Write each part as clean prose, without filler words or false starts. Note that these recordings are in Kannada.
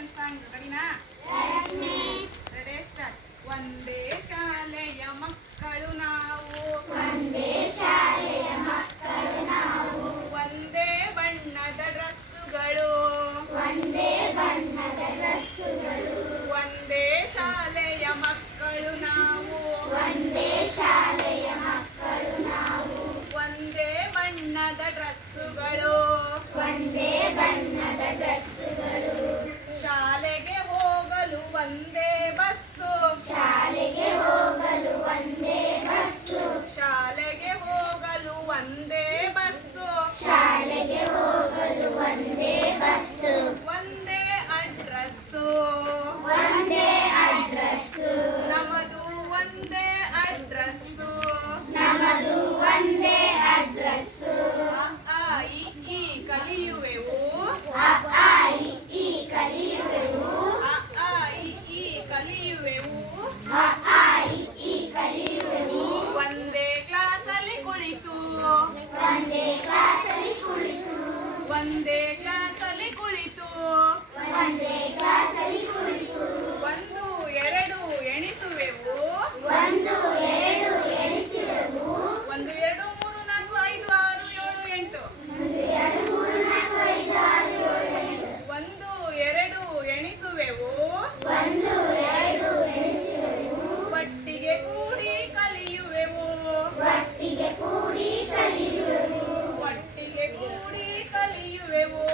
ವೆಲ್ಕಮ್ ಸಾಂಗ್ ರೆಡಿನಾ? Ready start. ಒಂದೇ ಶಾಲೆಯ ಮಕ್ಕಳು ನಾವು, ಒಂದೇ ಶಾಲೆಯ ಮಕ್ಕಳು ನಾವು, ಒಂದೇ ಬಣ್ಣದ ಡ್ರೆಸ್ಸುಗಳು, ಒಂದೇ ಬಣ್ಣದ ಡ್ರೆಸ್ಸುಗಳು, ಒಂದೇ ಶಾಲೆಯ ಮಕ್ಕಳು ನಾವು, ಒಂದೇ ಶಾಲೆಯ ಮಕ್ಕಳು ನಾವು, ಒಂದೇ ಬಣ್ಣದ ಡ್ರೆಸ್ಸುಗಳು, ಒಂದೇ ಬಣ್ಣದ ಡ್ರೆಸ್ಸುಗಳು, ಶಾಲೆಗೆ ಹೋಗಲು ಒಂದೇ ಬಸ್ಸು, ಶಾಲೆಗೆ ಹೋಗಲು ಒಂದೇ ಬಸ್ಸು, ಶಾಲೆಗೆ ಹೋಗಲು ಒಂದೇ ಬಸ್ಸು, ಶಾಲೆಗೆ ಹೋಗಲು ಒಂದೇ ಬಸ್ಸು, ಒಂದೇ ಅಡ್ರೆಸ್ಸು, ಒಂದೇ ಅಡ್ರೆಸ್ಸು, ನಮದು ಒಂದೇ ಅಡ್ರೆಸ್ಸು, ನಮ್ಮದು ಒಂದೇ ಅಡ್ರೆಸ್ಸು, ಅ ಆ ಇ ಈ ಕಲಿಯುವೆವು, ಅ ಆ ಇ ಈ ಕಲಿಯುವೆವು, ಅ ಆ ಇ ಈ ಕಲಿಯುವೆವು, ಅ ಆ ಇ ಈ ಕಲಿಯುವೆವು, ಒಂದೇ ಕ್ಲಾಸಲ್ಲಿ ಕುಳಿತು, ಒಂದೇ ಕ್ಲಾಸಲ್ಲಿ ಕುಳಿತು, ಒಂದೇ ಕ್ಲಾಸಲ್ಲಿ ಕುಳಿತು, ಒಂದೇ ಕ್ಲಾಸಲ್ಲಿ ಕುಳಿತು, ಒಂದು ಎರಡು ಎಣಿಸುವೆವು, ಒಂದು ಎರಡು ಎಣಿಸುವೆವು, ಒಂದು ಎರಡು ಮೂರು ನಾಲ್ಕು ಐದು ಆರು ಏಳು ಎಂಟು, ಒಂದು ಎರಡು ಮೂರು ನಾಲ್ಕು ಐದು ಆರು ಏಳು ಎಂಟು, ಒಂದು ಎರಡು ಎಣಿಸುವೆವು, ಒಂದು ಎರಡು ಎಣಿಸುವೆವು, ಒಟ್ಟಿಗೆ ಕೂಡಿ ಕಲಿಯುವೆವು, ಒಟ್ಟಿಗೆ ಕೂಡಿ ಕಲಿಯುವೆವು, ಒಟ್ಟಿಗೆ ಕೂಡಿ ಕಲಿಯುವೆವು,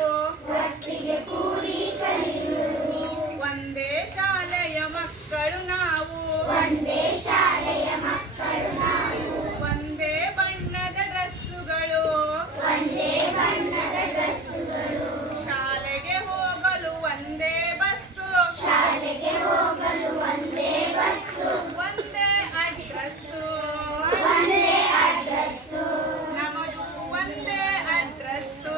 ಒಟ್ಟಿಗೆ ಕೂಡಿ ಕಲಿಯುವೆವು, ಒಂದೇ ಶಾಲೆಯ ಮಕ್ಕಳು ನಾವು, ಒಂದೇ ಶಾಲೆಯ ಮಕ್ಕಳು ನಾವು, ಒಂದೇ ಬಣ್ಣದ ಡ್ರೆಸ್ಸುಗಳು, ಒಂದೇ ಬಣ್ಣದ ಡ್ರೆಸ್ಸುಗಳು, ಶಾಲೆಗೆ ಹೋಗಲು ಒಂದೇ ಬಸ್ಸು, ಶಾಲೆಗೆ ಹೋಗಲು ಒಂದೇ ಬಸ್ಸು, ಒಂದೇ ಅಡ್ರೆಸ್ಸು, ಒಂದೇ ಅಡ್ರೆಸ್ಸು, ನಮದು ಒಂದೇ ಅಡ್ರೆಸ್ಸು,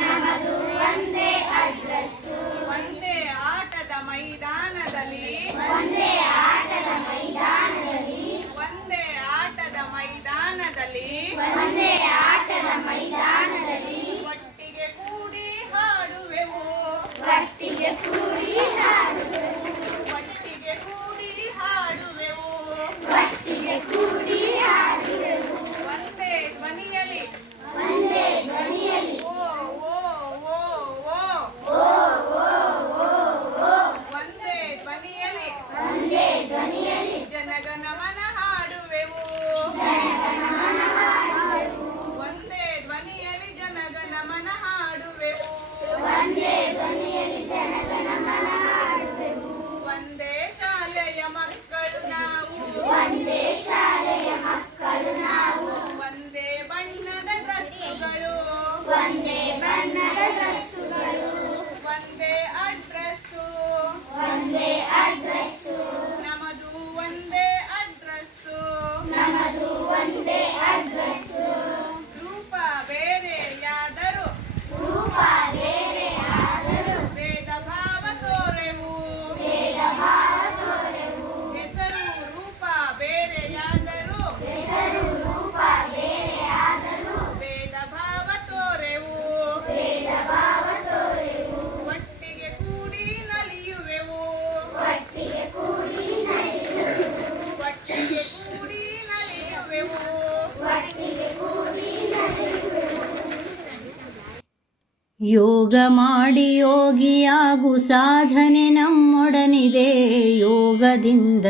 ನಮ್ಮದು ಒಂದೇ ಅಡ್ರೆಸ್ಸು, ಒಂದೇ ಆಟದ ಮೈದಾನದಲ್ಲಿ, ಒಂದೇ ಆಟದ ಮೈದಾನದಲ್ಲಿ, ಒಂದೇ ಆಟದ ಮೈದಾನದಲ್ಲಿ, ಒಂದೇ ಆಟದ ಮೈದಾನದಲ್ಲಿ, ಒಟ್ಟಿಗೆ ಕೂಡಿ ಹಾಡುವೆವು, ಒಟ್ಟಿಗೆ ಕೂಡಿ ಹಾಡುವೆವು, ಒಟ್ಟಿಗೆ ಕೂಡಿ ಹಾಡುವೆವು, ಒಟ್ಟಿಗೆ ಕೂಡಿ ಹಾಡುವೆವು, ಒಂದೇ ಧ್ವನಿಯಲ್ಲಿ, ಒಂದೇ ಧ್ವನಿಯಲ್ಲಿ, ಓ ಓ ಓ ಓ, ಓ ಓ ಓ ಓ, ಒಂದೇ ಧ್ವನಿಯಲ್ಲಿ, ಒಂದೇ ಧ್ವನಿಯಲ್ಲಿ, ಜನಗಣಮನ ಹಾಡುವೆವು, ಜನಗಣಮನ ಹಾಡುವೆವು, ಒಂದೇ ಧ್ವನಿಯಲ್ಲಿ ಜನಗಣಮನ ಹಾಡುವೆವು, ಒಂದೇ ಧ್ವನಿಯಲ್ಲಿ ಜನಗಣಮನ ಹಾಡುವೆವು, ಒಂದೇ ಶಾಲೆಯ ಮಕ್ಕಳು ನಾವು, ಒಂದೇ ಶಾಲೆಯ ಮಕ್ಕಳು ನಾವು, ಒಂದೇ ಬಣ್ಣದ ಡ್ರೆಸ್ಸುಗಳು, ಒಂದೇ ಬಣ್ಣದ ಡ್ರೆಸ್ಸುಗಳು, ಒಂದೇ ಅಡ್ರೆಸ್ಸು, ಒಂದೇ ಅಡ್ರೆಸ್ಸು, ನಮದು ಒಂದೇ ಅಡ್ರೆಸ್ಸು, ನಮ್ಮದು ಒಂದೇ ಅಡ್ರೆಸ್ಸು, ರೂಪ ಬೇರೆಯಾದರೂ ರೂಪ ಬೇರೆಯಾದರೂ ಭೇದ ಭಾವ ತೋರೆವು, ಭೇದ ಭಾವ ತೋರೆವು, ಹೆಸರು ರೂಪ ಬೇರೆಯಾದರೂ ಹೆಸರು ರೂಪ ಬೇರೆಯಾದರೂ ಭೇದ ಭಾವ ತೋರೆವು, ಭೇದ ಭಾವ ತೋರೆವು, ಒಟ್ಟಿಗೆ ಕೂಡಿ ನಲಿಯುವೆವು, ಒಟ್ಟಿಗೆ ಕೂಡಿ ನಲಿಯುವೆವು, ಒಟ್ಟಿಗೆ ಕೂಡಿ ನಲಿಯುವೆವು, ಒಟ್ಟಿಗೆ ಕೂಡಿ ನಲಿಯುವೆವು. ಯೋಗ ಮಾಡಿ ಯೋಗಿಯಾಗು ಸಾಧನೆ ನಮ್ಮೊಡನಿದೆ ಯೋಗದಿಂದ